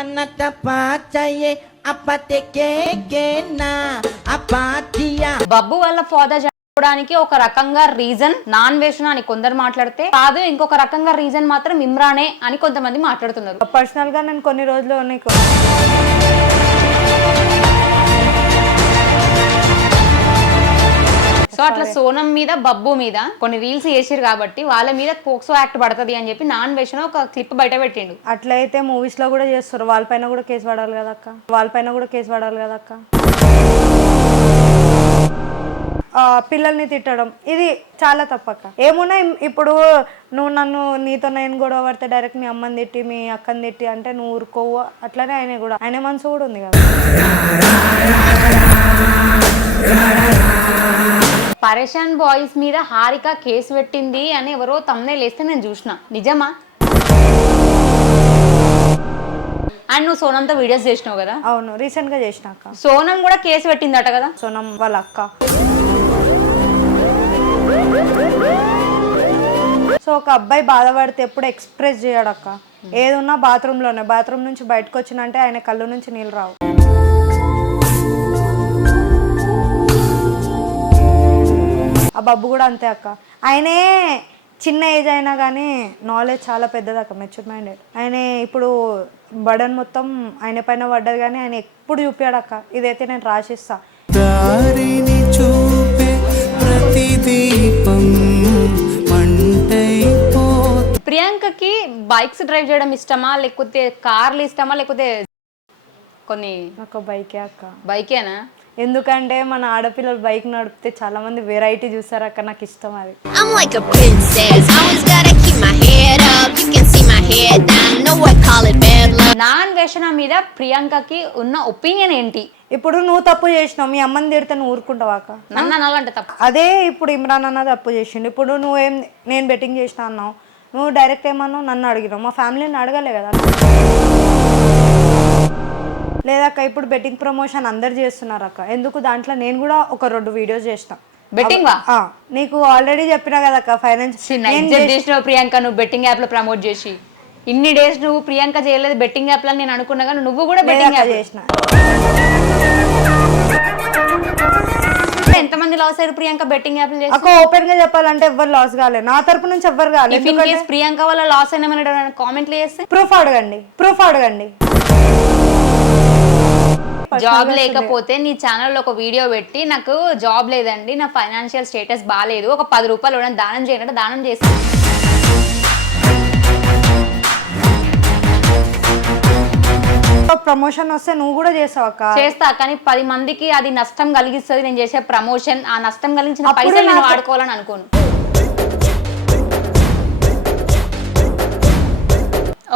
అన్నత పాచయే అప్పతే కేకేనా అపాతియా. బబ్బు వల్ల ఫాదర్ చనిపోవడానికి ఒక రకంగా రీజన్ నాన్ వేషన్ అని కొందరు మాట్లాడితే, కాదు ఇంకొక రకంగా రీజన్ మాత్రం ఇమ్రానే అని కొంతమంది మాట్లాడుతున్నారు. పర్సనల్ గా నేను కొన్ని రోజులు నీకు సో అట్లా సోనం మీద బబ్బు మీద కొన్ని రీల్స్ చేసిరు కాబట్టి వాళ్ళ మీద పోక్సో యాక్ట్ పడుతుంది అని చెప్పి నాన్ వేషన్ ఒక క్లిప్ బయట పెట్టిండు. అట్లయితే మూవీస్ లో కూడా చేస్తారు, వాళ్ళపైన కూడా కేసు పడాలి కదక్క, వాళ్ళపైన కూడా కేసు పడాలి కదక్క. పిల్లల్ని తిట్టడం ఇది చాలా తప్పక్క. ఏమున్నా ఇప్పుడు నువ్వు నన్ను నీతో నేను గొడవ పడితే డైరెక్ట్ మీ అమ్మని తిట్టి మీ అక్కని తిట్టి అంటే నువ్వు ఊరుకోవు. అట్లనే ఆయన మనసు కూడా ఉంది కదా. పరేషాన్ బాయ్స్ మీద హారిక కేసు పెట్టింది అని ఎవరో తమ్నేల్ వేస్తే నేను చూసిన, నిజమా? అండ్ నువ్వు సోనంతో వీడియోస్ చేసినావు కదా? అవును, రీసెంట్ గా చేసినాక. సోనం కూడా కేసు పెట్టిందట కదా? సోనం వాళ్ళ అక్క. సో ఒక అబ్బాయి బాధపడితే ఎప్పుడు ఎక్స్ప్రెస్ చేయడక్క. ఏదున్నా బాత్రూంలోనే, బాత్రూమ్ నుంచి బయటకు వచ్చినంటే ఆయన కళ్ళు నుంచి నీళ్ళు రావు. ఆ బబ్బు కూడా అంతే అక్క. ఆయనే చిన్న ఏజ్ అయినా కానీ నాలెడ్జ్ చాలా పెద్దది అక్క, మెచ్యూర్ మైండెడ్. ఆయన ఇప్పుడు బర్డన్ మొత్తం ఆయన పైన పడ్డది కానీ ఆయన ఎప్పుడు చూపాడు అక్క, ఇదైతే నేను రాసిస్తా. ప్రియాంకకి బైక్స్ డ్రైవ్ చేయడం ఇష్టమా లేకపోతే కార్లు ఇష్టమా లేకపోతే కొన్ని? నాకు బైకే అక్క. బైకేనా? ఎందుకంటే మన ఆడపిల్లలు బైక్ నడిపితే చాలా మంది వెరైటీ చూస్తారు అక్క, నాకు ఇష్టం అది. నాన్ వేషణ మీద ప్రియాంకకి ఉన్న ఒపీనియన్ ఏంటి? ఇప్పుడు నువ్వు తప్పు చేసినావు, మీ అమ్మని తిడితే నువ్వు ఊరుకుంటావా అక్క? నన్ను అనాలంటే తప్పు. అదే ఇప్పుడు ఇమ్రాన్ అన్న తప్పు చేసిండు. ఇప్పుడు నువ్వేం నేను బెట్టింగ్ చేసిన అన్నావు, నువ్వు డైరెక్ట్ ఏమన్నావు, నన్ను అడిగినావు, మా ఫ్యామిలీని అడగలే కదా. లేదక్క ఇప్పుడు బెట్టింగ్ ప్రమోషన్ అందరు చేస్తున్నారు అక్క, ఎందుకు దాంట్లో నేను కూడా ఒక 2 వీడియోస్ చేసిన. బెట్టింగ్ నీకు ఆల్రెడీ చెప్పినా కదా అక్క. ఫైనాన్స్ ప్రియాంక నువ్వు బెట్టింగ్ యాప్ లో ప్రమోట్ చేసి ఇన్ని డేస్ నువ్వు ప్రియాంక చేయలేదు బెట్టింగ్ యాప్ లో నేను అనుకున్నా కానీ నువ్వు కూడా బెట్టింగ్ యాప్ చేసిన. ఎంతమంది లాస్ అయ్యారు ప్రియాంక బెట్టింగ్ యాప్ చేసి? అక్క ఓపెన్ గా చెప్పాలంటే ఎవరు లాస్ కాలేదు, నా తరపు నుంచి ఎవరు కాలేదు. ప్రియాంక వల్ల లాస్ అయినా కామెంట్లు చేస్తే ప్రూఫ్ అడగండి. జాబ్ లేకపోతే నీ ఛానల్లో ఒక వీడియో పెట్టి నాకు జాబ్ లేదండి, నా ఫైనాన్షియల్ స్టేటస్ బాగాలేదు, ఒక 10 రూపాయలు దానం చేయాలంటే దానం చేస్తాను. ప్రమోషన్ వస్తే నువ్వు కూడా చేస్తావు అక్క? చేస్తా, కానీ 10 మందికి అది నష్టం కలిగిస్తుంది నేను చేసే ప్రమోషన్. ఆ నష్టం కలిగించిన పైసలు నేను వాడుకోవాలని అనుకోను.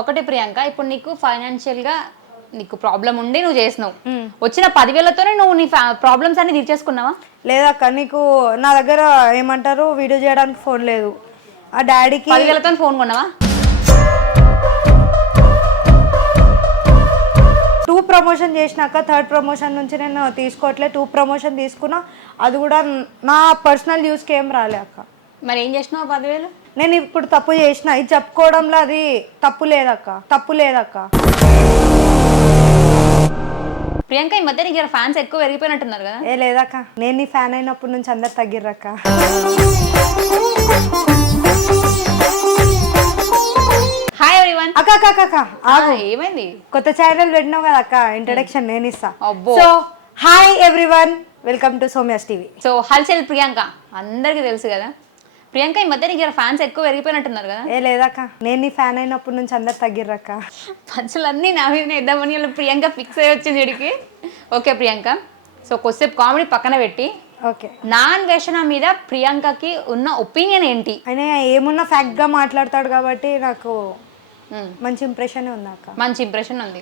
ఒకటి ప్రియాంక, ఇప్పుడు నీకు ఫైనాన్షియల్ గా నీకు ప్రాబ్లం ఉండి నువ్వు చేసినావు, వచ్చిన 10,000తోనే నువ్వు నీ ప్రాబ్లమ్స్ అన్ని తీర్చేసుకున్నావా? లేదక్క, నీకు నా దగ్గర ఏమంటారు వీడియో చేయడానికి ఫోన్ లేదు. ఆ డాడీకి 10,000తో ఫోన్ కొన్నావా? 2 ప్రమోషన్ చేసినాక 3rd ప్రమోషన్ నుంచి నేను తీసుకోవట్లేదు. 2 ప్రమోషన్ తీసుకున్నా, అది కూడా నా పర్సనల్ యూస్కి ఏం రాలే అక్క. మరి ఏం చేసినావు 10,000? నేను ఇప్పుడు తప్పు చేసిన, ఇది చెప్పుకోవడంలో అది తప్పు లేదక్క. ప్రియాంక ఈ మధ్య నీకు ఫ్యాన్స్ ఎక్కువ పెరిగిపోయినట్టున్నారు కదా? ఏ లేదక్క, నేను నీ ఫ్యాన్ అయినప్పటి నుంచి అందరు తగ్గిర్రక్క. Hi everyone. అక్క ఏమైంది? కొత్త ఛానల్ పెట్టినావు కదా అక్క, ఇంట్రడక్షన్ నేను ఇస్తా. అబ్బో. So hi everyone, welcome to Somya's TV. So Halchal Priyanka అందరికి తెలుసు కదా. ప్రియాంక ఈ మధ్య నీకు ఫ్యాన్స్ ఎక్కువ పెరిగిపోయినట్టున్నారు కదా? ఏ లేదక్క, నేను నీ ఫ్యాన్ అయినప్పటి నుంచి అందరు తగ్గిర్రక్క. పంచులన్నీ నా మీద ఇద్దామని ప్రియాంక ఫిక్స్ అయ్యి వచ్చింది వీడికి. ఓకే ప్రియాంక, సో కొద్దిసేపు కామెడీ పక్కన పెట్టి ఓకే, నాన్ వేషణ మీద ప్రియాంకకి ఉన్న ఒపీనియన్ ఏంటి? ఆయన ఏమున్నా ఫ్యాక్ట్ గా మాట్లాడతాడు కాబట్టి నాకు మంచి ఇంప్రెషన్ ఉంది అక్క. మంచి ఇంప్రెషన్ ఉంది.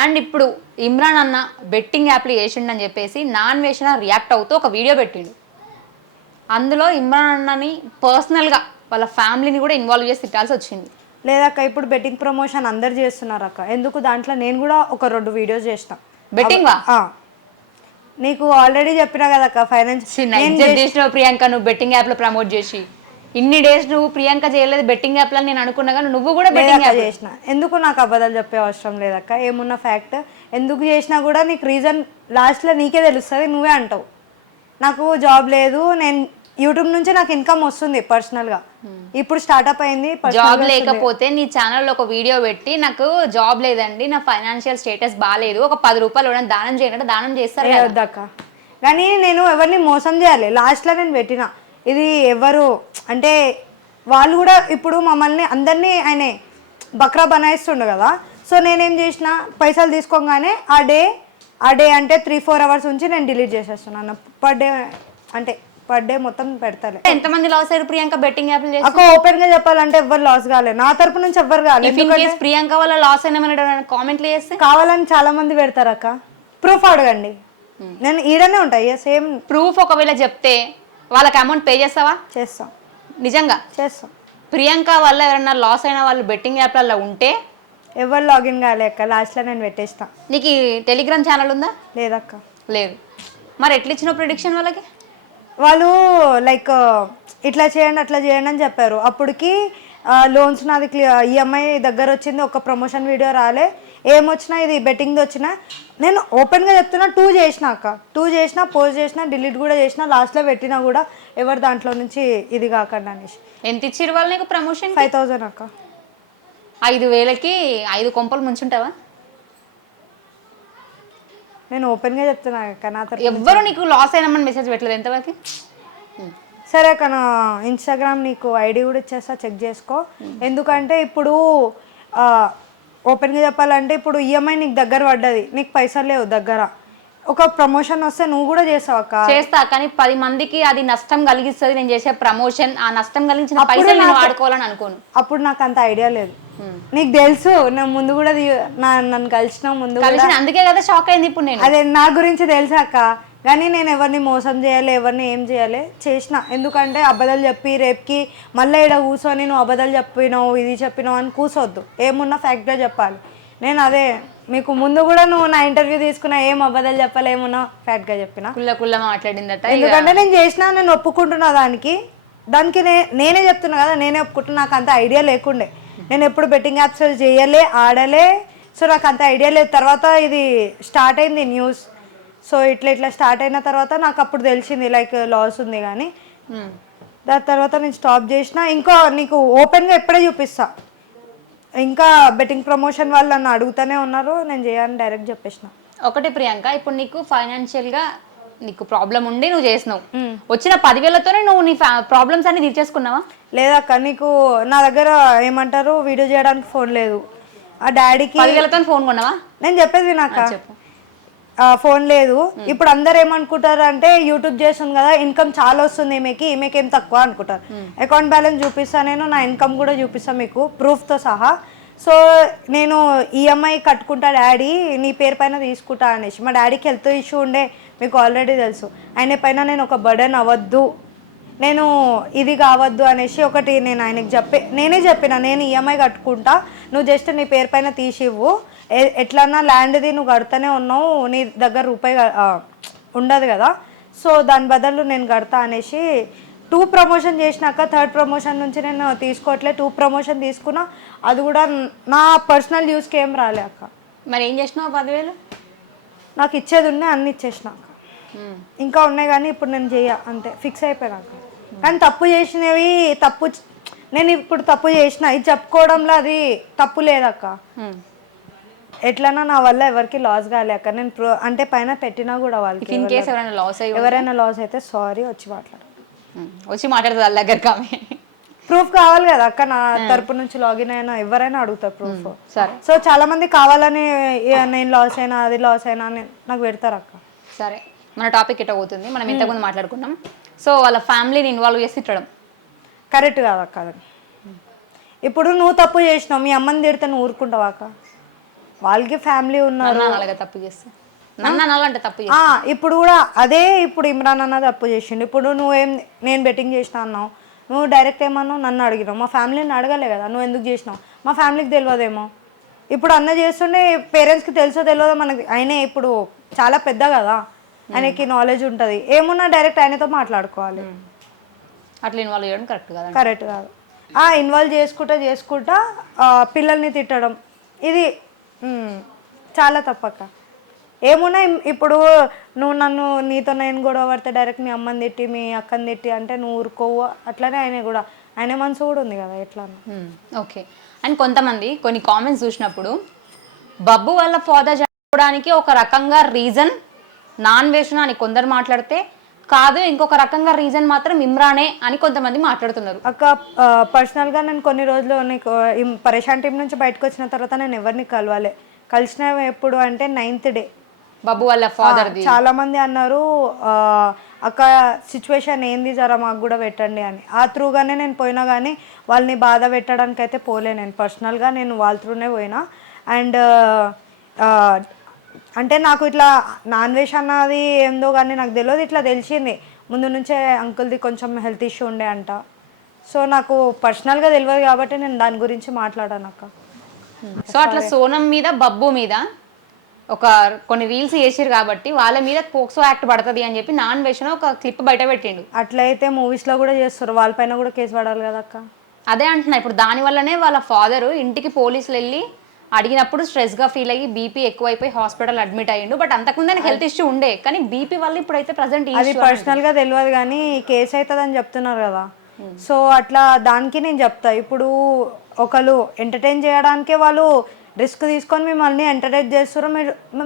అండ్ ఇప్పుడు ఇమ్రాన్ అన్న బెట్టింగ్ యాప్లు చేసిండని చెప్పేసి నాన్ వేషణ రియాక్ట్ అవుతూ ఒక వీడియో పెట్టిండు. అందులో ఇమ్రాన్ అన్నని పర్సనల్గా వాళ్ళ ఫ్యామిలీని కూడా ఇన్వాల్వ్ చేసి తిట్టాల్సి వచ్చింది. లేదక్క ఇప్పుడు బెట్టింగ్ ప్రమోషన్ అందరు చేస్తున్నారు అక్క, ఎందుకు దాంట్లో నేను కూడా ఒక 2 వీడియోస్ చేసిన. బెట్టింగ్ నీకు ఆల్రెడీ చెప్పినా కదా అక్క. ఫైనాన్స్ ప్రియాంక నువ్వు బెట్టింగ్ యాప్ లో ప్రమోట్ చేసి ఇన్ని డేస్ నువ్వు ప్రియాంక చేయలేదు బెట్టింగ్ యాప్ నేను అనుకున్నా కానీ నువ్వు కూడా బెట్టింగ్ యాప్ చేసిన. ఎందుకు నాకు అబద్ధాలు చెప్పే అవసరం లేదక్క. ఏమున్న ఫ్యాక్ట్ ఎందుకు చేసినా కూడా నీకు రీజన్ లాస్ట్లో నీకే తెలుస్తుంది, నువ్వే అంటావు. నాకు జాబ్ లేదు, నేను యూట్యూబ్ నుంచి నాకు ఇన్కమ్ వస్తుంది పర్సనల్గా, ఇప్పుడు స్టార్ట్అప్ అయింది. జాబ్ లేకపోతే నీ ఛానల్లో ఒక వీడియో పెట్టి నాకు జాబ్ లేదండి, నా ఫైనాన్షియల్ స్టేటస్ బాగాలేదు, ఒక 10 రూపాయలు ఇవ్వడం దానం చేయండి, దానం చేస్తారు వద్దక్క. కానీ నేను ఎవరిని మోసం చేయాలి, లాస్ట్లో నేను పెట్టిన ఇది ఎవరు అంటే వాళ్ళు కూడా ఇప్పుడు మమ్మల్ని అందరినీ ఆయన బక్రా బనాయిస్తుండు కదా. సో నేనేం చేసిన, పైసలు తీసుకోగానే ఆ డే అంటే 3-4 అవర్స్ నుంచి నేను డిలీట్ చేసేస్తున్నాను. పర్ డే మొత్తం పెడతాను. ఎంతమంది లాస్ అయ్యారు ప్రియాంక బెట్టింగ్ యాప్ అక్క? ఓపెన్ గా చెప్పాలంటే ఎవ్వరు లాస్ కాలేదు, నా తరపు నుంచి ఎవ్వరు కాలేదు. ప్రియాంక వల్ల లాస్ అయినా కామెంట్లు చేస్తే కావాలని చాలా మంది పెడతారు అక్క. ప్రూఫ్ అడగండి, నేను ఈడనే ఉంటాయి సేమ్ ప్రూఫ్. ఒకవేళ చెప్తే వాళ్ళకి అమౌంట్ పే చేస్తావా? చేస్తాం, నిజంగా చేస్తాం. ప్రియాంక వల్ల ఎవరైనా లాస్ అయిన వాళ్ళు బెట్టింగ్ యాప్లలో ఉంటే ఎవరు లాగిన్ కాలే అక్క, లాస్ట్లో నేను పెట్టేస్తా. నీకు టెలిగ్రామ్ ఛానల్ ఉందా? లేదక్క. లేదు. మరి ఎట్లా ఇచ్చిన ప్రిడిక్షన్ వాళ్ళకి? వాళ్ళు లైక్ ఇట్లా చేయండి అట్లా చేయండి అని చెప్పారు. అప్పటికి లోన్స్ నాది ఈఎంఐ దగ్గర వచ్చింది, ఒక ప్రమోషన్ వీడియో రాలే, ఏమొచ్చినా ఇది బెట్టింగ్ది వచ్చినా. నేను ఓపెన్గా చెప్తున్నా 2 చేసిన అక్క, 2 చేసిన, పోస్ట్ చేసిన, డిలీట్ కూడా చేసిన, లాస్ట్లో పెట్టినా కూడా ఎవరు దాంట్లో నుంచి ఇది కాకుండా అనేసి. ఎంత ఇచ్చిరు వాళ్ళు నీకు ప్రమోషన్? 5000 అక్క. 5000కి 5 కొంపలు ముంచుంటావా? నేను ఓపెన్గా చెప్తున్నా అక్క. నా ఎవ్వరు నీకు లాస్ అయినామని మెసేజ్ పెట్టలేదు ఎంతవరకు? సరే అక్క, నా ఇన్స్టాగ్రామ్ నీకు ఐడి కూడా ఇచ్చేస్తా, చెక్ చేసుకో. ఎందుకంటే ఇప్పుడు ఓపెన్గా చెప్పాలంటే ఇప్పుడు ఈఎంఐ నీకు దగ్గర పడ్డది, నీకు పైసలు లేవు దగ్గర, ఒక ప్రమోషన్ వస్తే నువ్వు కూడా చేస్తావు అక్క. చేస్తా, కానీ 10 మందికి అది నష్టం కలిగిస్తుంది నేను చేసే ప్రమోషన్. ఆ నష్టం కలిగించిన పైసలు నేను వాడుకోవాలని అనుకోను. అప్పుడు నాకు అంత ఐడియా లేదు, నీకు తెలుసు. నా ముందు కూడా నన్ను కలిసిన ముందు అందుకే కదా షాక్ అయింది ఇప్పుడు నేను. అదే నా గురించి తెలుసా అక్క. కానీ నేను ఎవరిని మోసం చేయాలి, ఎవరిని ఏం చేయాలి చేసిన. ఎందుకంటే అబద్ధాలు చెప్పి రేపుకి మళ్ళీ ఇక్కడ కూర్చొని నువ్వు అబద్ధాలు చెప్పినావు, ఇది చెప్పినావు అని కూర్చోవద్దు, ఏమున్నా ఫ్యాక్ట్గా చెప్పాలి. నేను అదే మీకు ముందు కూడా నువ్వు నా ఇంటర్వ్యూ తీసుకున్నా, ఏం అబద్ధాలు చెప్పాలి, ఏమున్నా ఫ్యాక్ట్గా చెప్పిన. కుల్ల మాట్లాడిందట. ఎందుకంటే నేను చేసినా, నేను ఒప్పుకుంటున్నా దానికి నేనే చెప్తున్నా కదా, నేనే ఒప్పుకుంటున్నా. నాకు అంత ఐడియా లేకుండే, నేను ఎప్పుడు బెట్టింగ్ యాప్స్ చేయలే, ఆడలే. సో నాకు అంత ఐడియా లేదు. తర్వాత ఇది స్టార్ట్ అయింది న్యూస్. సో ఇట్లా స్టార్ట్ అయిన తర్వాత నాకు అప్పుడు తెలిసింది లైక్ లాస్ ఉంది. కానీ దాని తర్వాత నేను స్టాప్ చేసిన. ఇంకా నీకు ఓపెన్గా ఎప్పుడే చూపిస్తా. ఇంకా బెట్టింగ్ ప్రమోషన్ వాళ్ళు నన్ను అడుగుతూనే ఉన్నారు, నేను చేయాలని డైరెక్ట్ చెప్పేసిన. ఒకటి ప్రియాంక, ఇప్పుడు నీకు ఫైనాన్షియల్గా నీకు ప్రాబ్లం ఉండి నువ్వు చేసినావు, వచ్చిన 10,000తోనే నువ్వు నీ ప్రాబ్లమ్స్ అన్ని తీర్చేసుకున్నావా? లేదక్క, నీకు నా దగ్గర ఏమంటారు వీడియో చేయడానికి ఫోన్ లేదు. ఆ డాడీకి 10,000తో ఫోన్ కొన్నావా? నేను చెప్పేది వినాక, ఫోన్ లేదు. ఇప్పుడు అందరు ఏమనుకుంటారు అంటే యూట్యూబ్ చేస్తుంది కదా, ఇన్కమ్ చాలా వస్తుంది ఈమెకి ఏం తక్కువ అనుకుంటారు. అకౌంట్ బ్యాలెన్స్ చూపిస్తా, నేను నా ఇన్కమ్ కూడా చూపిస్తాను మీకు ప్రూఫ్తో సహా. సో నేను ఈఎంఐ కట్టుకుంటా డాడీ, నీ పేరు పైన తీసుకుంటా అనేసి. మా డాడీకి హెల్త్ ఇష్యూ ఉండే, మీకు ఆల్రెడీ తెలుసు. ఆయన పైన నేను ఒక బర్డెన్ అవ్వద్దు, నేను ఇది కావద్దు అనేసి ఒకటి నేను ఆయనకి నేనే చెప్పిన, నేను ఈఎంఐ కట్టుకుంటా, నువ్వు జస్ట్ నీ పేరు పైన తీసివ్వు, ఎట్లన్నా ల్యాండ్ది నువ్వు కడతానే ఉన్నావు, నీ దగ్గర రూపాయి ఉండదు కదా, సో దాని బదులు నేను కడతా అనేసి 2 ప్రమోషన్ చేసినాక 3rd ప్రమోషన్ నుంచి నేను తీసుకోవట్లే. 2 ప్రమోషన్ తీసుకున్నా, అది కూడా నా పర్సనల్ యూస్కి ఏం రాలే అక్క. మరి ఏం చేసినావు 10,000? నాకు ఇచ్చేది ఉన్నాయి, అన్ని ఇచ్చేసినాక ఇంకా ఉన్నాయి. కానీ ఇప్పుడు నేను అంతే ఫిక్స్ అయిపోయినాక. కానీ తప్పు చేసినవి నేను ఇప్పుడు తప్పు చేసిన, ఇది చెప్పుకోవడంలో అది తప్పు లేదక్క. ఎట్లన్నా నా వల్ల ఎవరికి లాస్ కాలేక నేను అంటే పైన పెట్టినా కూడా వాళ్ళకి ఎవరైనా లాస్ అయితే సారీ వచ్చి మాట్లాడుతుంది వాళ్ళ దగ్గర. ప్రూఫ్ కావాలి కదా అక్క, నా తరపు నుంచి లాగిన్ అయినా ఎవరైనా అడుగుతారు ప్రూఫ్. సో చాలా మంది కావాలని నేను లాస్ అయినా అది లాస్ అయినా అని నాకు పెడతారు అక్క. సరే, మన టాపిక్ ఎట్లా పోతుంది, మనం ఇంతకుముందు మాట్లాడుకున్నాం. సో వాళ్ళ ఫ్యామిలీని ఇన్వాల్వ్ చేసి తిట్టడం కరెక్ట్ కాదు అక్క. ఇప్పుడు నువ్వు తప్పు చేసినావు, మీ అమ్మని తిడితే నువ్వు ఊరుకుంటావా అక్క? వాళ్ళకి ఫ్యామిలీ ఉన్నారు. తప్పు చేస్తే నన్ను తప్పు ఇప్పుడు కూడా అదే, ఇప్పుడు ఇమ్రాన్ అన్న తప్పు చేసిండు. ఇప్పుడు నేను బెట్టింగ్ చేసిన అన్నావు, నువ్వు డైరెక్ట్ ఏమన్నావు, నన్ను అడిగినావు. మా ఫ్యామిలీని అడగలే కదా, నువ్వు ఎందుకు చేసినావు, మా ఫ్యామిలీకి తెలియదేమో. ఇప్పుడు అన్న చేస్తుండే పేరెంట్స్కి తెలుసో తెలియదో మనకి. ఆయనే ఇప్పుడు చాలా పెద్ద కదా, ఆయనకి నాలెడ్జ్ ఉంటుంది. ఏమున్నా డైరెక్ట్ ఆయనతో మాట్లాడుకోవాలి. అట్లా ఇన్వాల్వ్ చేయడం కరెక్ట్ కదా? కరెక్ట్ కాదు. ఇన్వాల్వ్ చేసుకుంటా పిల్లల్ని తిట్టడం ఇది చాలా తప్పక్క. ఏమున్నా ఇప్పుడు నువ్వు నీతో నేను గొడవ పడితే డైరెక్ట్ మీ అమ్మని తిట్టి మీ అక్కని తిట్టి అంటే నువ్వు ఊరుకోవు. అట్లనే ఆయన మనసు కూడా ఉంది కదా ఎట్లా. ఓకే. అండ్ కొంతమంది కొన్ని కామెంట్స్ చూసినప్పుడు బబ్బు వాళ్ళ ఫాదర్ చనిపోవడానికి ఒక రకంగా రీజన్ నాన్ వేషణ అని కొందరు మాట్లాడితే, కాదు ఇంకొక రకంగా రీజన్ మాత్రం ఇమ్రానే అని కొంతమంది మాట్లాడుతున్నారు. అక్క పర్సనల్గా నేను కొన్ని రోజులు నీకు పరేషాన్ టీం నుంచి బయటకు వచ్చిన తర్వాత నేను ఎవరిని కలిసిన ఎప్పుడు అంటే 9th డే బాబు వాళ్ళ ఫాదర్. చాలా మంది అన్నారు అక్క సిచ్యువేషన్ ఏంది జరా మాకు కూడా పెట్టండి అని. ఆ త్రూగానే నేను పోయినా కానీ వాళ్ళని బాధ పెట్టడానికి అయితే పోలే. నేను పర్సనల్గా నేను వాళ్ళ త్రూనే పోయినా. అండ్ అంటే నాకు ఇట్లా నాన్ వెజ్ అన్నది ఏందో కానీ నాకు తెలియదు. ఇట్లా తెలిసింది ముందు నుంచే అంకుల్ది కొంచెం హెల్త్ ఇష్యూ ఉండే అంట. సో నాకు పర్సనల్గా తెలియదు కాబట్టి నేను దాని గురించి మాట్లాడాను అక్క. సో అట్లా సోనం మీద బబ్బు మీద కొన్ని రీల్స్ చేసిరు కాబట్టి వాళ్ళ మీద పోక్సో యాక్ట్ పడుతుంది అని చెప్పి నాన్ వెషన్ ఒక క్లిప్ బయట పెట్టిండు. అట్లయితే మూవీస్లో కూడా చేస్తారు, వాళ్ళపైన కూడా కేసు పడాలి కదా అక్క. అదే అంటున్నా. ఇప్పుడు దాని వల్లనే వాళ్ళ ఫాదర్ ఇంటికి పోలీసులు వెళ్ళి అడిగినప్పుడు స్ట్రెస్గా ఫీల్ అయ్యి బీపీ ఎక్కువైపోయి హాస్పిటల్ అడ్మిట్ అయ్యిండు. బట్ అంతకుముందు ఆయనకు హెల్త్ ఇష్యూ ఉండే, కానీ బీపీ వల్ల ఇప్పుడైతే ప్రజెంట్ అది పర్సనల్గా తెలియదు కానీ కేసు అవుతుందని చెప్తున్నారు కదా. సో అట్లా దానికి నేను చెప్తా, ఇప్పుడు ఒకళ్ళు ఎంటర్టైన్ చేయడానికే వాళ్ళు రిస్క్ తీసుకొని మిమ్మల్ని ఎంటర్టైన్ చేస్తారో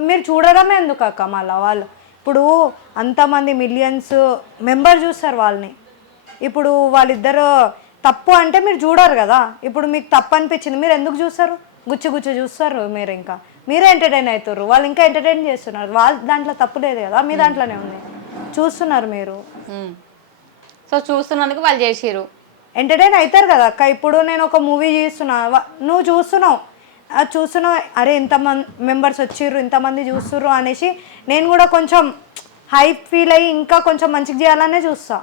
మీరు చూడడమే ఎందుకు అక్క. మళ్ళీ వాళ్ళు ఇప్పుడు అంతమంది మిలియన్స్ మెంబర్ చూస్తారు వాళ్ళని. ఇప్పుడు వాళ్ళిద్దరు తప్పు అంటే మీరు చూడరు కదా. ఇప్పుడు మీకు తప్పు అనిపించింది మీరు ఎందుకు చూస్తారు? గుచ్చి చూస్తారు. మీరు ఇంకా మీరే ఎంటర్టైన్ అవుతారు, వాళ్ళు ఇంకా ఎంటర్టైన్ చేస్తున్నారు. వాళ్ళ దాంట్లో తప్పు లేదు కదా, మీ దాంట్లోనే ఉంది. చూస్తున్నారు మీరు. సో చూస్తున్నందుకు వాళ్ళు చేసిరు, ఎంటర్టైన్ అవుతారు కదా అక్క. ఇప్పుడు నేను ఒక మూవీ చూస్తున్నా, నువ్వు చూస్తున్నావు, అరే ఇంతమంది మెంబర్స్ వచ్చిర్రు, ఇంతమంది చూస్తుర్రు అనేసి నేను కూడా కొంచెం హైప్ ఫీల్ అయ్యి ఇంకా కొంచెం మంచిగా చేయాలనే చూస్తా.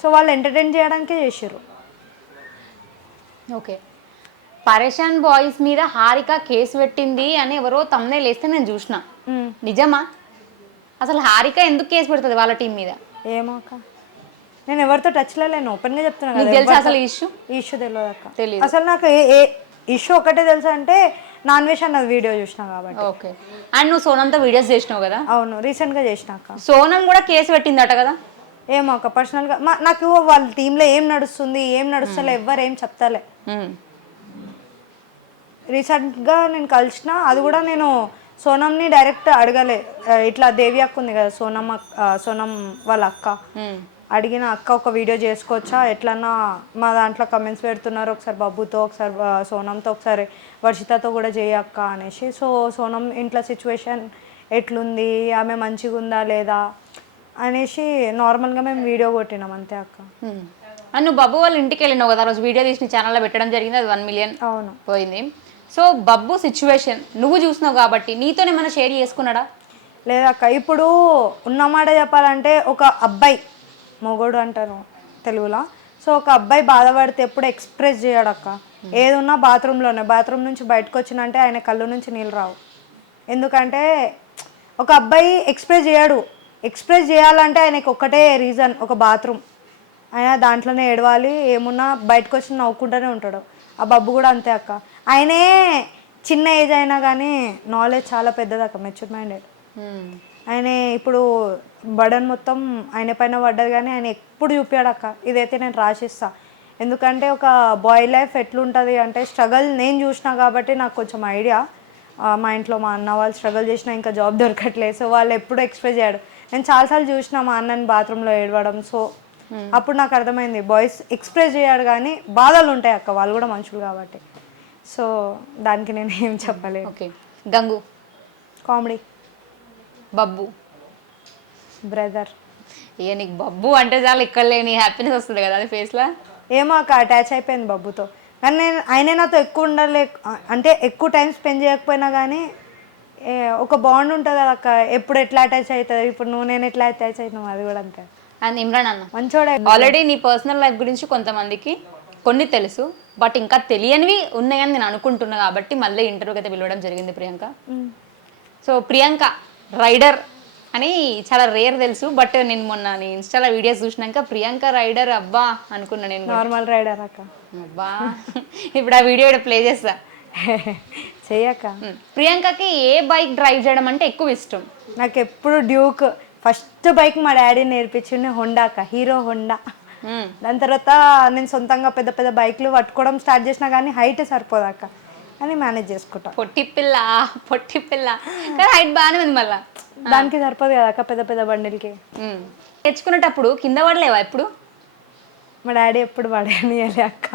సో వాళ్ళు ఎంటర్టైన్ చేయడానికే చేసిర్రు. ఓకే. పరేషాన్ బాయ్స్ మీద హారిక కేసు పెట్టింది అని ఎవరో తమ్నే లేస్తే నేను చూసిన, నిజమా? అసలు హారిక ఎందుకు కేసు పెడుతుంది వాళ్ళ టీం మీద? ఏమో అక్క, నేను ఎవరితో టచ్లో లేను, ఓపెన్గా చెప్తున్నా. తెలుసా అసలు ఈ ఇష్యూ తెలియదు అక్క. తెలియదు అసలు నాకు ఏ ఇష్యూ ఒకటే తెలుసు అంటే నాన్ వెజ్ అన్నది వీడియో చూసినా కాబట్టి. ఓకే. అండ్ నువ్వు సోనంతో వీడియోస్ చేసినావు కదా? అవును, రీసెంట్గా చేసినాక. సోనం కూడా కేసు పెట్టిందట కదా? ఏమో అక్క, పర్సనల్గా నాకు వాళ్ళ టీంలో ఏం నడుస్తుంది ఏం నడుస్తలే ఎవ్వరు ఏం చెప్తాలే. రీసెంట్గా నేను కలిసిన, అది కూడా నేను సోనంని డైరెక్ట్ అడగలే. ఇట్లా దేవి అక్క ఉంది కదా, సోనం వాళ్ళ అక్క, అడిగిన అక్క ఒక వీడియో చేసుకోవచ్చా, ఎట్లన్నా మా దాంట్లో కమెంట్స్ పెడుతున్నారు, ఒకసారి బబ్బుతో ఒకసారి సోనంతో ఒకసారి వర్షితతో కూడా చేయక్క అనేసి. సో సోనం ఇంట్లో సిచ్యువేషన్ ఎట్లుంది, ఆమె మంచిగా ఉందా లేదా అనేసి నార్మల్గా మేము వీడియో కొట్టినాం అంతే అక్క. నువ్వు బబ్బు వాళ్ళ ఇంటికి వెళ్ళినావు కదా, రోజు వీడియో తీసి ఛానల్లో పెట్టడం జరిగింది, అది 1 million అవును పోయింది. సో బబ్బు సిచ్యువేషన్ నువ్వు చూసినావు కాబట్టి నీతోనే ఏమైనా షేర్ చేసుకున్నాడా? లేదక్క. ఇప్పుడు ఉన్నమాట చెప్పాలంటే ఒక అబ్బాయి, మొగోడు అంటారు తెలుగులో, సో ఒక అబ్బాయి బాధపడితే ఎప్పుడు ఎక్స్ప్రెస్ చేయడక్క. ఏదున్నా బాత్రూమ్ నుంచి బయటకు వచ్చినంటే ఆయన కళ్ళు నుంచి నీళ్ళు రావు. ఎందుకంటే ఒక అబ్బాయి ఎక్స్ప్రెస్ చేయడు. ఎక్స్ప్రెస్ చేయాలంటే ఆయనకి ఒక్కటే రీజన్, ఒక బాత్రూమ్. ఆయన దాంట్లోనే ఏడవాలి, ఏమున్నా బయటకు వచ్చి నవ్వుకుంటూనే ఉంటాడు. ఆ బబ్బు కూడా అంతే అక్క. ఆయనే చిన్న ఏజ్ అయినా కానీ నాలెడ్జ్ చాలా పెద్దదక్క, మెచ్యూర్ మైండెడ్. ఆయన ఇప్పుడు బర్డన్ మొత్తం ఆయన పైన పడ్డది కానీ ఆయన ఎప్పుడు చూపాడక్క. ఇదైతే నేను రాసిస్తా. ఎందుకంటే ఒక బాయ్ లైఫ్ ఎట్లుంటుంది అంటే స్ట్రగల్ నేను చూసినా కాబట్టి నాకు కొంచెం ఐడియా. మా ఇంట్లో మా అన్న వాళ్ళు స్ట్రగల్ చేసినా ఇంకా జాబ్ దొరకట్లేదు. సో వాళ్ళు ఎప్పుడు ఎక్స్ప్రెస్ చేయడు. నేను చాలాసార్లు చూసిన మా అన్నని బాత్రూంలో ఏడవడం. సో అప్పుడు నాకు అర్థమైంది బాయ్స్ ఎక్స్ప్రెస్ చేయడు కానీ బాధలు ఉంటాయి అక్క, వాళ్ళు కూడా మనుషులు కాబట్టి. సో దానికి నేను ఏం చెప్పలేదు. Okay. Gangu comedy, Babbu brother. ఇక నీకు బబ్బు అంటే చాలా ఇక్కడ లేని హ్యాపీనెస్ వస్తుంది కదా అది ఫేస్లో. ఏమో అక్క, అటాచ్ అయిపోయింది బబ్బుతో. కానీ ఆయనే నాతో ఎక్కువ అంటే ఎక్కువ టైం స్పెండ్ చేయకపోయినా కానీ ఒక బాండ్ ఉంటుంది కదా అక్క. ఎప్పుడు ఎట్లా అటాచ్ అవుతుంది, ఇప్పుడు నేను ఎట్లా అటాచ్ అవుతున్నావు అది కూడా అంతే. అండ్ ఇమ్రాన్ అన్న మంచోడే. ఆల్రెడీ నీ పర్సనల్ లైఫ్ గురించి కొంతమందికి కొన్ని తెలుసు, బట్ ఇంకా తెలియనివి ఉన్నాయని నేను అనుకుంటున్నా కాబట్టి మళ్ళీ ఇంటర్వ్యూకి అయితే పిలవడం జరిగింది ప్రియాంక. సో ప్రియాంక రైడర్ అని చాలా రేర్ తెలుసు. బట్ నేను మొన్న నీ ఇన్స్టాలో వీడియోస్ చూసినాక ప్రియాంక రైడర్ అబ్బా అనుకున్నా నేను కూడా. నార్మల్ రైడర్ అక్క. అబ్బా ఇప్పుడు ఆ వీడియో ఇక్కడ ప్లే చేస్తా. చెయ్యక్క. ప్రియాంకకి ఏ బైక్ డ్రైవ్ చేయడం అంటే ఎక్కువ ఇష్టం? నాకు ఎప్పుడు డ్యూక్. ఫస్ట్ బైక్ మా డాడీ నేర్పించింది హోండా అక్క, హీరో హోండా. దాని తర్వాత నేను సొంతంగా పెద్ద పెద్ద బైక్లు పట్టుకోవడం స్టార్ట్ చేసినా కానీ హైట్ సరిపోదు అక్క అని మేనేజ్ చేసుకుంటా. పొట్టి పిల్ల కానీ హైట్ బాగానే ఉంది మళ్ళా. దానికి సరిపోదు కదా అక్క పెద్ద పెద్ద బండిలకి. తెచ్చుకునేటప్పుడు కింద పడలేవా ఎప్పుడు? మా డాడీ ఎప్పుడు పడేయాలి అక్క.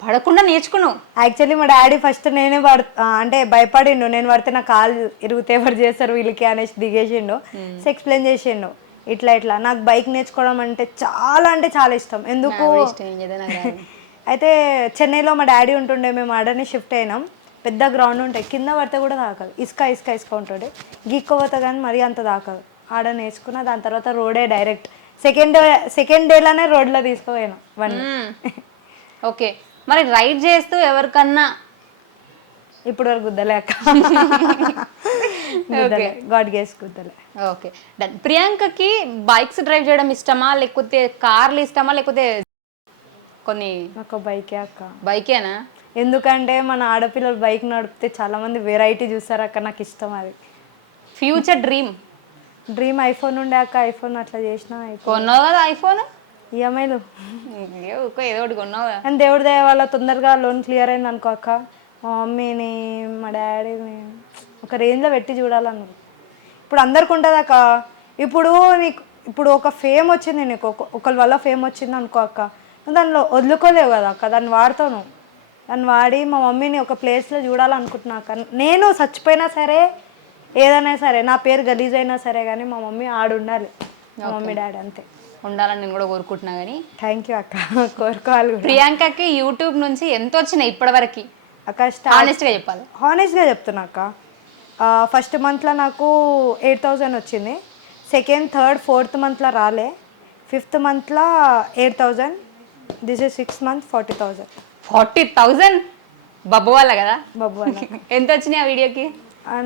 పడకుండా నేర్చుకున్నావు? యాక్చువల్లీ మా డాడీ ఫస్ట్ నేనే అంటే భయపడిండు, నేను పడితే నా కాలు ఇరుగుతే ఎవరు చేస్తారు వీళ్ళకి అనేసి దిగేసిండు. ఎక్స్ప్లెయిన్ చేసిండు ఇట్లా ఇట్లా. నాకు బైక్ నేర్చుకోవడం అంటే చాలా ఇష్టం. ఎందుకు అయితే చెన్నైలో మా డాడీ ఉంటుండే, మేము ఆడని షిఫ్ట్ అయినాం. పెద్ద గ్రౌండ్ ఉంటాయి, కింద పడితే కూడా తాకదు, ఇసుక ఉంటుండే. గీక్కోపోతా కానీ మరీ అంత తాకదు. ఆడ నేర్చుకున్నా. దాని తర్వాత రోడే డైరెక్ట్ సెకండ్ డేలోనే రోడ్లో తీసుకుపోయాను వన్. ఓకే, మరి రైడ్ చేస్తూ ఎవరికన్నా ఇప్పుడు వరకు గుద్దలే అక్క. గాడ్ గేస్ గుద్దలే. Okay done. ప్రియాంకకి బైక్స్ డ్రైవ్ చేయడం ఇష్టమా లేకపోతే కార్లు ఇష్టమా లేకపోతే కొన్ని? నాకు బైకే అక్క. బైకేనా? ఎందుకంటే మన ఆడపిల్లలు బైక్ నడిపితే చాలా మంది వెరైటీ చూస్తారు అక్క. నాకు ఇష్టం అది. ఫ్యూచర్ డ్రీమ్ ఐఫోన్ ఉండే అక్క. ఐఫోన్ అట్లా చేసిన. కొన్నావు కదా ఐఫోన్? ఈఎంఐలు ఏదో ఒకటి కొన్నావు కదా. అండ్ దేవుడి దయ వల్ల తొందరగా లోన్ క్లియర్ అయింది అనుకో అక్క. మా మమ్మీని మా డాడీని ఒక రేంజ్లో పెట్టి చూడాలన్నారు. ఇప్పుడు అందరికి ఉంటుంది అక్క. ఇప్పుడు ఒక ఫేమ్ వచ్చింది నీకు, ఒకరి వల్ల ఫేమ్ వచ్చింది అనుకో అక్క, దానిలో వదులుకోలేవు కదా అక్క. దాన్ని వాడతాను. దాన్ని వాడి మా మమ్మీని ఒక ప్లేస్లో చూడాలనుకుంటున్నా అక్క. నేను చచ్చిపోయినా సరే, ఏదైనా సరే, నా పేరు గలీజ్ అయినా సరే కానీ మా మమ్మీ ఆడుండాలి. మా మమ్మీ డాడీ అంతే ఉండాలని నేను కూడా కోరుకుంటున్నా. కానీ థ్యాంక్ యూ అక్క. కోరుకోవాలి. ప్రియాంకకి యూట్యూబ్ నుంచి ఎంత వచ్చినాయి ఇప్పటివరకు అక్క? హానెస్ట్గా చెప్పాలి. హానెస్ట్గా చెప్తున్నా అక్క. ఫస్ట్ మంత్లో నాకు 8,000 వచ్చింది. సెకండ్, థర్డ్, ఫోర్త్ మంత్లో రాలే. ఫిఫ్త్ మంత్లో 8,000. This is 6 months 40,000. 40,000 బబ్బు వాళ్ళ కదా? బబ్బు వాళ్ళ. ఎంత వచ్చినాయి ఆ వీడియోకి?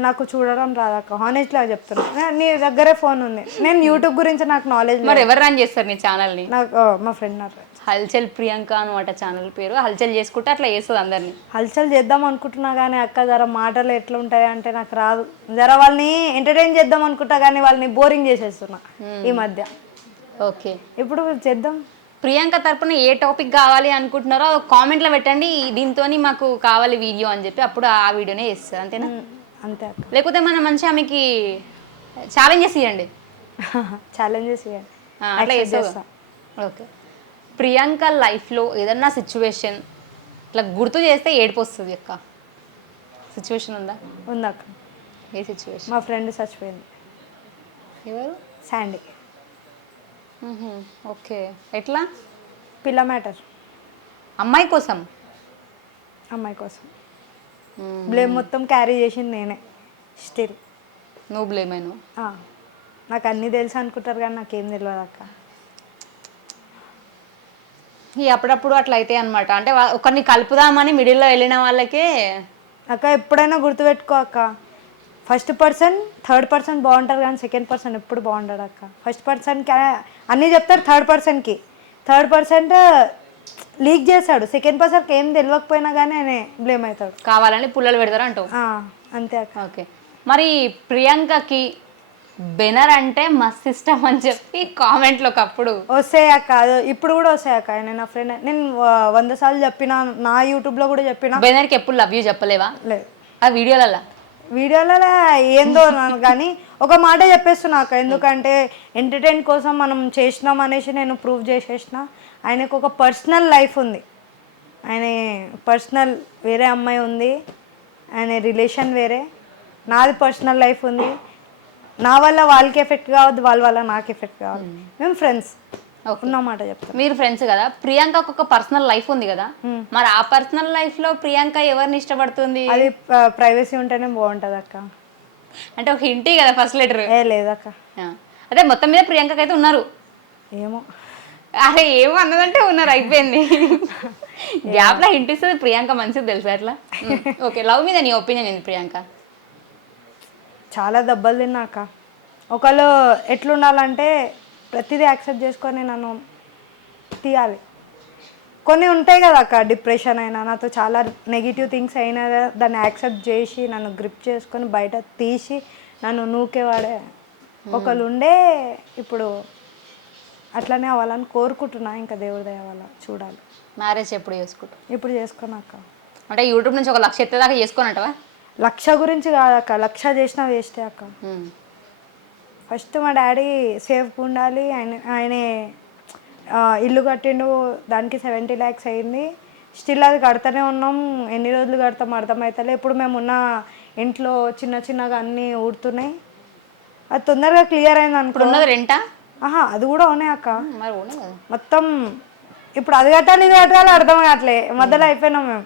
నాకు చూడడం రాదక్క. హానెస్ట్గా చెప్తున్నా. నీ దగ్గరే ఫోన్ ఉంది. నేను యూట్యూబ్ గురించి నాకు నాలెడ్జ్. మరి ఎవరు రన్ చేస్తారు నీ ఛానల్ని? నాకు మా ఫ్రెండ్ నాకు. హల్చల్ ప్రియాంక అనమాట ఛానల్ పేరు. హల్చల్ చేసుకుంటే అట్లా చేస్తుంది అందరినీ. హల్చల్ చేద్దాం అనుకుంటున్నా కానీ అక్క జర మాటలు ఎట్లా ఉంటాయి అంటే నాకు రాదు. జర వాళ్ళని ఎంటర్టైన్ చేద్దాం అనుకుంటా కానీ వాళ్ళని బోరింగ్ చేసేస్తున్నా ఈ మధ్య. ఓకే, ఇప్పుడు చేద్దాం. ప్రియాంక తరపున ఏ టాపిక్ కావాలి అనుకుంటున్నారో కామెంట్లో పెట్టండి, దీంతో మాకు కావాలి వీడియో అని చెప్పి. అప్పుడు ఆ వీడియోనే చేస్తారు. అంతేనా? అంతే అక్క. లేకపోతే మనం మంచిగా ఆమెకి ఛాలెంజెస్ ఇవ్వండి. ఛాలెంజెస్ ఇవ్వండి, అట్లా చేస్తా. ఓకే, ప్రియాంక లైఫ్లో ఏదన్నా సిచ్యువేషన్ ఇట్లా గుర్తు చేస్తే ఏడుపు వస్తుంది అక్క. సిచ్యువేషన్ ఉందక్క. ఏ సిచ్యువేషన్? మా ఫ్రెండ్ చచ్చిపోయింది. ఎవరు? శాండీ. ఓకే, ఎట్లా? పిల్ల మ్యాటర్. అమ్మాయి కోసం? అమ్మాయి కోసం. బ్లేమ్ మొత్తం క్యారీ చేసింది నేనే. స్టిల్ నువ్వు బ్లేమ్ అయినావు? నాకు అన్నీ తెలుసు అనుకుంటారు కానీ నాకేం తెలియదు అక్క. అప్పుడప్పుడు అట్లా అయితే అనమాట. అంటే ఒకరిని కలుపుదామని మిడిల్లో వెళ్ళిన వాళ్ళకే. అక్క ఎప్పుడైనా గుర్తుపెట్టుకో అక్క, ఫస్ట్ పర్సన్ థర్డ్ పర్సన్ బాగుంటారు కానీ సెకండ్ పర్సన్ ఎప్పుడు బాగుంటాడు అక్క. ఫస్ట్ పర్సన్కి అన్నీ చెప్తారు, థర్డ్ పర్సన్ లీక్ చేస్తాడు. సెకండ్ పర్సన్కి ఏం తెలియకపోయినా కానీ ఆయన బ్లేమ్ అవుతాడు. కావాలని పుల్లలు పెడతారు అంటావు? అంతే అక్క. ఓకే, మరి ప్రియాంకకి బెనర్ అంటే మస్త్ ఇష్టం అని చెప్పి కామెంట్లో ఒకప్పుడు వస్తాయి అక్క. ఇప్పుడు కూడా వస్తాయి అక్క. ఆయన నా ఫ్రెండ్, నేను 100 సార్లు చెప్పిన, నా యూట్యూబ్లో కూడా చెప్పిన. బెనర్కి ఎప్పుడు లవ్ యూ చెప్పలేవా? లేదు. ఆ వీడియోలలో ఏందో కానీ ఒక మాట చెప్పేస్తున్నా అక్క. ఎందుకంటే ఎంటర్టైన్ కోసం మనం చేసినాం అనేసి నేను ప్రూవ్ చేసేసిన. ఆయనకు ఒక పర్సనల్ లైఫ్ ఉంది. ఆయన పర్సనల్ వేరే అమ్మాయి ఉంది, ఆయన రిలేషన్ వేరే, నాది పర్సనల్ లైఫ్ ఉంది. నా వల్ల వాళ్ళకి ఎఫెక్ట్ కావద్దు, వాళ్ళ వల్ల నాకు ఎఫెక్ట్ కావద్దు. మేము ఫ్రెండ్స్ ఉన్నమాట చెప్తాను. మీరు ఫ్రెండ్స్ కదా. ప్రియాంకకు ఒక పర్సనల్ లైఫ్ ఉంది కదా, మరి ఆ పర్సనల్ లైఫ్ లో ప్రియాంక ఎవరిని ఇష్టపడుతుంది? అది ప్రైవసీ ఉంటేనే బాగుంటుంది అక్క. అంటే ఒక హింటీ కదా ఫస్ట్ లెటర్? లేదక్క. అదే మొత్తం మీద ప్రియాంకకి అయితే ఉన్నారు. ఏమో అరే ఏమో అన్నదంటే ఉన్నారు, అయిపోయింది. గ్యాప్ లో హింట్ ఇస్తుంది ప్రియాంక మంచిది తెలుసా అట్లా. ఓకే, లవ్ మీద నీ ఒపీనియన్ ఏంది ప్రియాంక? చాలా దెబ్బలు తిన్నాక. ఒకళ్ళు ఎట్లుండాలంటే ప్రతిదీ యాక్సెప్ట్ చేసుకొని నన్ను తీయాలి. కొన్ని ఉంటాయి కదా అక్క, డిప్రెషన్ అయినా నాతో చాలా నెగిటివ్ థింగ్స్ అయినా దాన్ని యాక్సెప్ట్ చేసి నన్ను గ్రిప్ చేసుకొని బయట తీసి నన్ను నూకేవాడే ఒకళ్ళు ఉండే. ఇప్పుడు అట్లనే అవ్వాలని కోరుకుంటున్నా, ఇంకా దేవుడి దయ వల్ల చూడాలి. మ్యారేజ్ ఎప్పుడు చేసుకుంటాం? ఇప్పుడు చేసుకున్నాక అంటే యూట్యూబ్ నుంచి 1,00,000 ఎత్తేదాకా చేసుకోనంటవా? 1,00,000 గురించి కాదక్క, 1,00,000 చేసినా వేస్టే అక్క. ఫస్ట్ మా డాడీ సేఫ్గా ఉండాలి. ఆయన ఇల్లు కట్టిండు, దానికి 70 lakhs అయింది. స్టిల్ అది కడతానే ఉన్నాం. ఎన్ని రోజులు కడతాం అర్థమవుతలే. ఇప్పుడు మేము ఉన్న ఇంట్లో చిన్న చిన్నగా అన్నీ ఊడుతున్నాయి. అది తొందరగా క్లియర్ అయింది అనుకో. రెంటా? అది కూడా ఉన్నాయి అక్క. మరి ఉన్నాయి కదా మొత్తం. ఇప్పుడు అది కట్టాలి ఇది కట్టాలి అర్థం కావట్లే, మధ్యలో అయిపోయినాం మేము.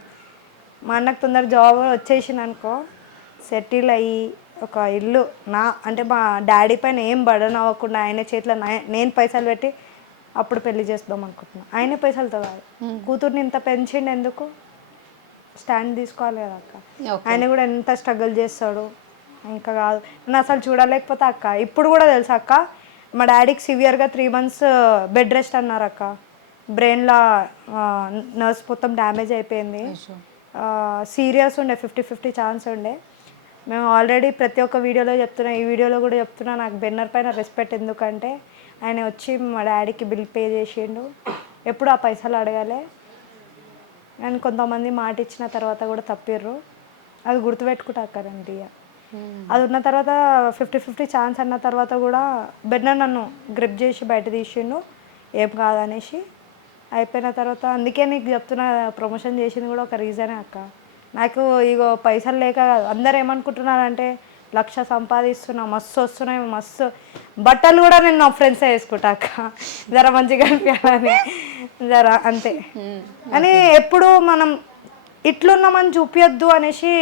మా అన్నకు తొందర జాబ్ వచ్చేసింది అనుకో, సెటిల్ అయ్యి ఒక ఇల్లు అంటే మా డాడీ పైన ఏం బర్డన్ అవ్వకుండా ఆయన చేతిలో నేను పైసలు పెట్టి అప్పుడు పెళ్లి చేద్దాం అనుకుంటున్నా. ఆయనే పైసలతో కాదు, కూతుర్ని ఇంత పెంచిండు ఎందుకు, స్టాండ్ తీసుకోవాలి కదా అక్క. ఆయన కూడా ఎంత స్ట్రగుల్ చేస్తాడు. ఇంకా కాదు నేను అసలు చూడలేకపోతే అక్క. ఇప్పుడు కూడా తెలుసా అక్క, మా డాడీకి సివియర్గా 3 months బెడ్ రెస్ట్ అన్నారు అక్క. బ్రెయిన్లో నర్వ్స్ మొత్తం డ్యామేజ్ అయిపోయింది. సీరియస్ ఉండే, 50-50 ఛాన్స్ ఉండే. మేము ఆల్రెడీ ప్రతి ఒక్క వీడియోలో చెప్తున్నా, ఈ వీడియోలో కూడా చెప్తున్నా, నాకు బెన్నర్ పైన రెస్పెక్ట్. ఎందుకంటే ఆయన వచ్చి మా డాడీకి బిల్ పే చేసిండు, ఎప్పుడు ఆ పైసలు అడగాలి. అండ్ కొంతమంది మాట ఇచ్చిన తర్వాత కూడా తప్పిర్రు, అది గుర్తుపెట్టుకుంటా అక్కడండి. అది ఉన్న తర్వాత 50-50 ఛాన్స్ అన్న తర్వాత కూడా బెన్నర్ నన్ను గ్రిప్ చేసి బయట తీసిండు, ఏం కాదనేసి. అయిపోయిన తర్వాత అందుకే నీకు చెప్తున్నా, ప్రమోషన్ చేసింది కూడా ఒక రీజనే అక్క. నాకు ఇగో పైసలు లేక కాదు. అందరు ఏమనుకుంటున్నారంటే 1,00,000 సంపాదిస్తున్నా, మస్తు వస్తున్నాయి, మస్తు బట్టలు కూడా నేను నా ఫ్రెండ్సే వేసుకుంటా అక్క, జర మంచిగా కనిపించాలని, జర అంతే. అని ఎప్పుడు మనం ఇట్లున్నామని చూపించద్దు అనేసి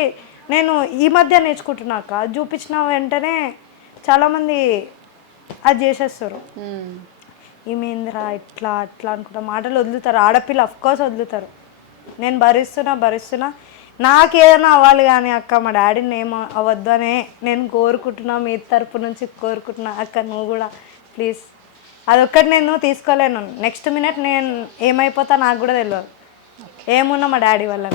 నేను ఈ మధ్య నేర్చుకుంటున్నా అక్క. చూపించిన వెంటనే చాలామంది అది చేసేస్తారు. ఈమెంద్రా ఇట్లా అట్లా అనుకుంటా మాటలు వదులుతారు. ఆడపిల్ల అఫ్కోర్స్ వదులుతారు. నేను భరిస్తున్నా నాకేదైనా అవ్వాలి కానీ అక్క, మా డాడీని ఏం అవ్వద్దు అనే నేను కోరుకుంటున్నా. మీ తరపు నుంచి కోరుకుంటున్నా అక్క, నువ్వు కూడా ప్లీజ్. అదొక్కటి నేను తీసుకోలేను. నెక్స్ట్ మినిట్ నేను ఏమైపోతా నాకు కూడా తెలియదు. ఏమున్నా మా డాడీ వల్ల.